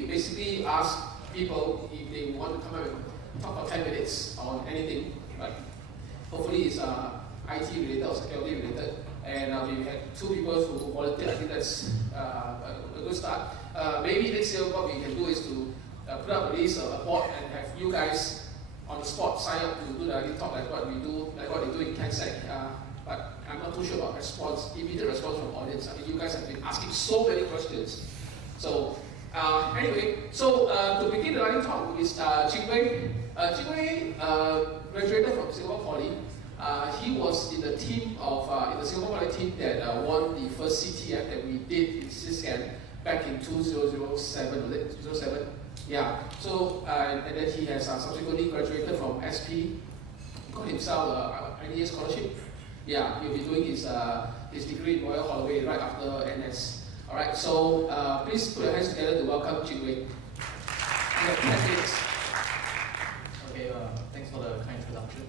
We basically ask people if they want to come up and talk for 10 minutes on anything, right? Hopefully it's IT related or security related. And we had 2 people who volunteered. I think that's a good start. Maybe next year what we can do is to put up at least a board and have you guys on the spot sign up to do the lightning talk like what we do, like what they do in CanSec. But I'm not too sure about response, immediate response from audience. I mean, you guys have been asking so many questions. So anyway, so to begin the lightning talk is Ching Wei. Ching Wei graduated from Singapore Poly. He was in the team of in the Singapore Poly team that won the first CTF that we did in SyScan back in 2007. Was it 2007? Yeah. So and then he has subsequently graduated from SP. He got himself an NEA scholarship. Yeah, he'll be doing his degree in Royal Holloway right after NS. All right. So please put your hands together to welcome Ching Wei. Okay. Thanks for the kind introduction.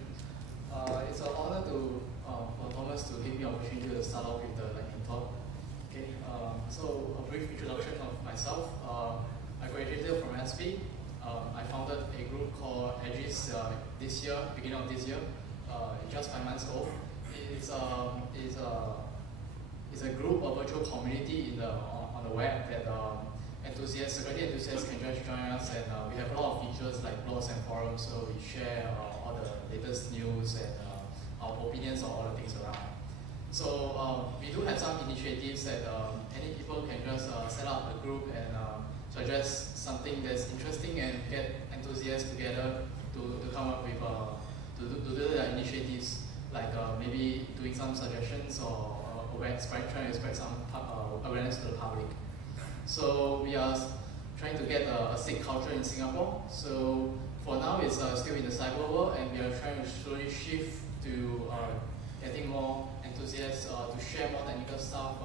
It's an honor for Thomas to give me the opportunity to start off with the lightning talk. Okay, so a brief introduction of myself. I graduated from SP. I founded a group called Edges this year, beginning of this year. Just 5 months old. It's a group, a virtual community on the web that security enthusiasts can just join us, and we have a lot of features like blogs and forums, so we share all the latest news and our opinions on all the things around. So we do have some initiatives that any people can just set up a group and suggest something that's interesting and get enthusiasts together to come up with to do their initiatives, like maybe doing some suggestions or trying to spread some awareness to the public. So we are trying to get a SIG culture in Singapore. So for now, it's still in the cyber world, and we are trying to slowly shift to getting more enthusiasts to share more technical stuff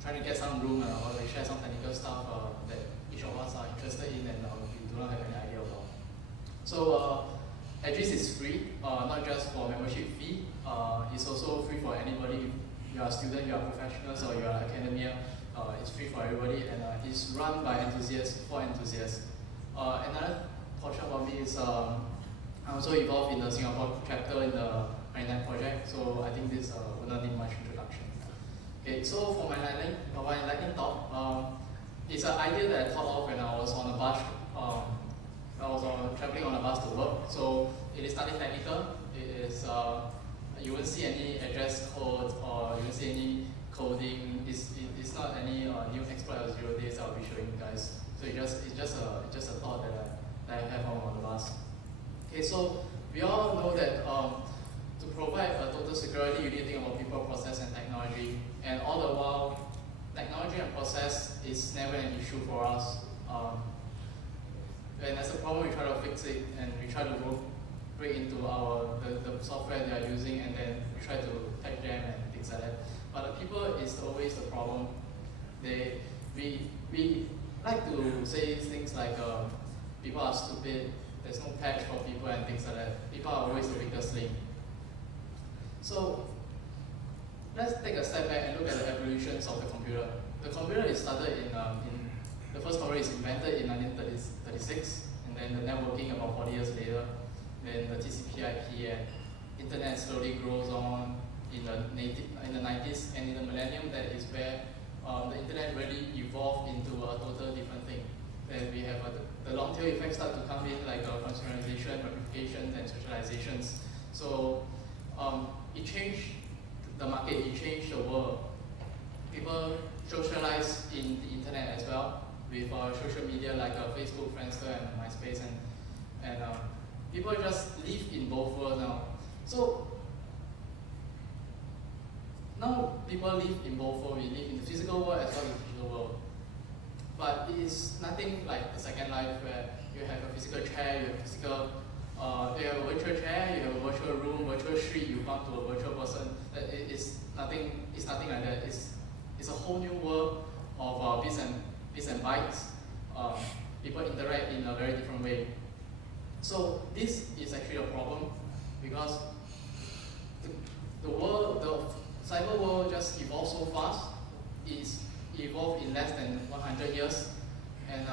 trying to get some room or share some technical stuff that each of us are interested in and we do not have any idea about. So Edges is free, not just for membership fee. It's also free for anybody. If you are a student, you are professionals, or you are academia. It's free for everybody, and it's run by enthusiasts for enthusiasts. Another portion about me is I'm also involved in the Singapore chapter in the 99 project, so I think this will not need much introduction. Okay, so for my lightning talk, it's an idea that I thought of when I was on a bus. I was traveling on a bus to work, so it is nothing technical. It is you won't see any address code or you won't see any coding. It's not any new exploit of 0 days I'll be showing you guys. So it's just a thought that I have on the bus. Okay, so we all know that to provide a total security, you need to think about people, process, and technology. And all the while, technology and process is never an issue for us. When there's a problem, we try to fix it, and we try to break into the software they are using, and then we try to tag them and things like that. But the people is always the problem. We like to say things like people are stupid, there's no patch for people and things like that. People are always the weakest link. So let's take a step back and look at the evolutions of the computer. The computer is started the first computer is invented in 1936, and then the networking about 40 years later. Then the TCP/IP and internet slowly grows on in the 90s, and in the millennium, that is where the internet really evolved into a total different thing. Then we have the long tail effects start to come in, like consumerization, replications, and socializations. So it changed the market, it changed the world. People socialize in the internet as well with social media like Facebook, Friendster, and MySpace, and people just live in both worlds now. So now people live in both worlds. We live in the physical world as well as the digital world. But it is nothing like the Second Life, where you have a physical chair, you have a virtual chair, you have a virtual room, virtual street, you come to a virtual person. It's nothing like that. It's a whole new world of bits and bytes. People interact in a very different way. So this is actually a problem, because the cyber world just evolves so fast. evolved in less than 100 years. And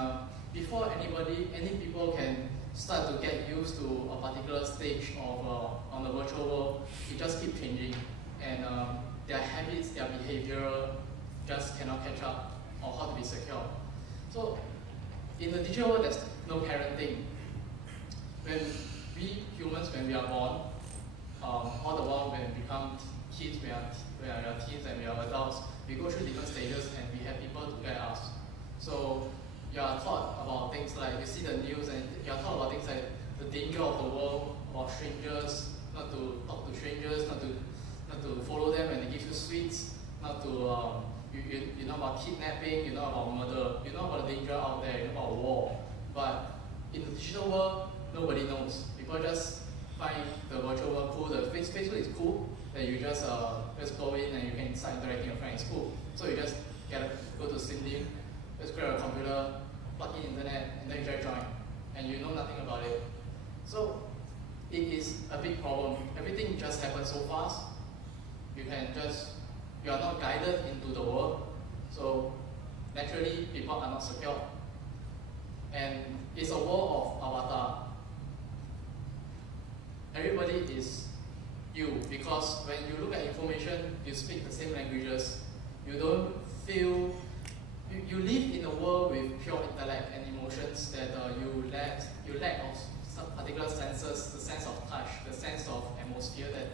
before any people can start to get used to a particular stage of on the virtual world, it just keeps changing, and their habits, their behavior just cannot catch up, or how to be secure. So in the digital world, there's no parenting. When we humans, when we are born, all the while when we become kids, we are teens and we are adults, we go through different stages and we have people to guide us. So you are taught about things like, you see the news and you are taught about things like the danger of the world, about strangers, not to talk to strangers, not to follow them when they give you sweets, not to, you know about kidnapping, you know about murder, you know about the danger out there, you know about war. But in the digital world, nobody knows. People just find the virtual world cool. The Facebook is cool, that you just go in and you can start interacting with your friends. It's cool. So you just go to Steam, just grab a computer, plug in internet, and then you try to join. And you know nothing about it. So it is a big problem. Everything just happens so fast. You are not guided into the world. So naturally, people are not secure. And it's a world of avatar. Everybody is you, because when you look at information, you speak the same languages. You don't feel, you live in a world with pure intellect and emotions that you lack of some particular senses, the sense of touch, the sense of atmosphere, that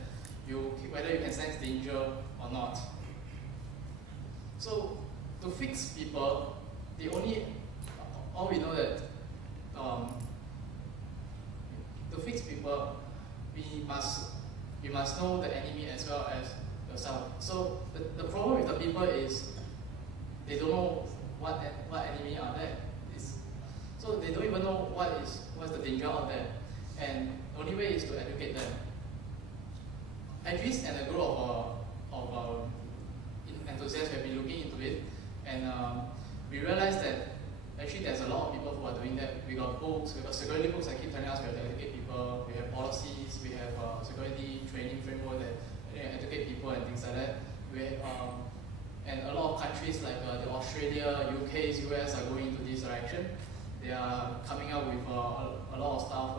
whether you can sense danger or not. So to fix people, all we know that to fix people, we must know the enemy as well as yourself. So the problem with the people is they don't know what enemy are there. So they don't even know what's the danger out there. And the only way is to educate them. Idris and a group of enthusiasts have been looking into it, and we realized that actually there's a lot of people who are doing that. We got books, we got security books that keep telling us we have to educate people, we have policies, we have security training framework that educate people and things like that. And a lot of countries like Australia, UK, US are going into this direction. They are coming up with a lot of stuff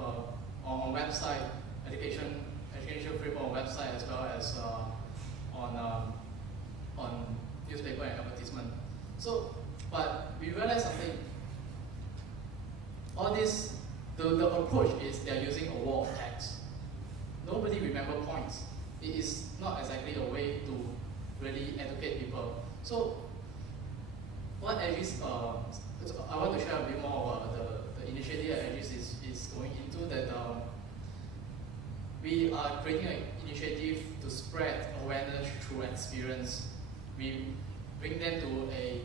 on website, education framework on website, as well as on newspaper and advertisement. So, but we realized something. All this, the approach is they are using a wall of text. Nobody remember points. It is not exactly a way to really educate people. So, what Aegis, I want to share a bit more about the initiative that Aegis is going into, that we are creating an initiative to spread awareness through experience. We bring them to a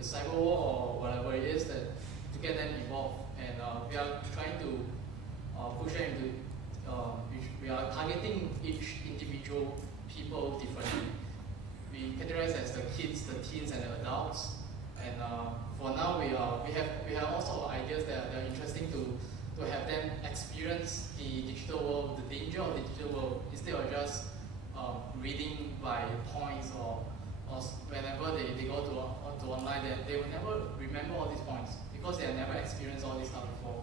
cyber war or whatever it is, that to get them involved, and we are trying to push them into. We are targeting each individual people differently. We categorize as the kids, the teens, and the adults. And for now, we have also ideas that are interesting to have them experience the digital world, the danger of the digital world, instead of just reading by points or whenever they go to online, they will never remember all these points because they have never experienced all this stuff before.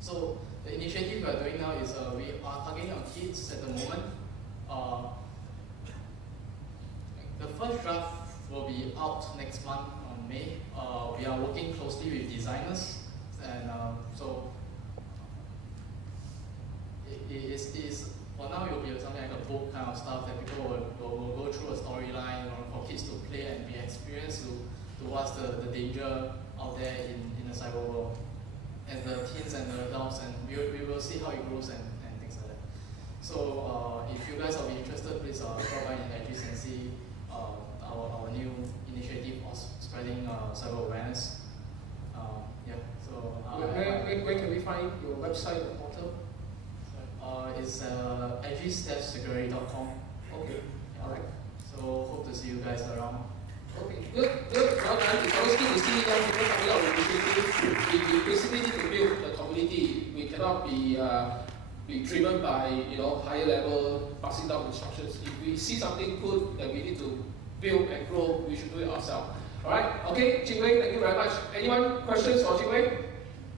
So the initiative we are doing now is we are targeting on kids at the moment. The first draft will be out next month on May. We are working closely with designers, and so for now it will be something like a book kind of stuff that people will go through a storyline for kids to play and be experienced to what's the danger out there in the cyber world. As the teens and the adults, and we will see how it grows and things like that. So if you guys are interested, please drop by in Aegis and see our new initiative of spreading cyber awareness. Yeah. So where can we find your website or portal? It's aegis-security.com. Okay. Yeah. All right. So hope to see you guys around. Okay, good. Well done. It's always good to see young people coming out with initiatives. We basically need to build the community. We cannot be driven by higher level passing down instructions. If we see something good, then we need to build and grow, we should do it ourselves. Alright, okay, Jing Wei, thank you very much. Anyone questions for Jing Wei?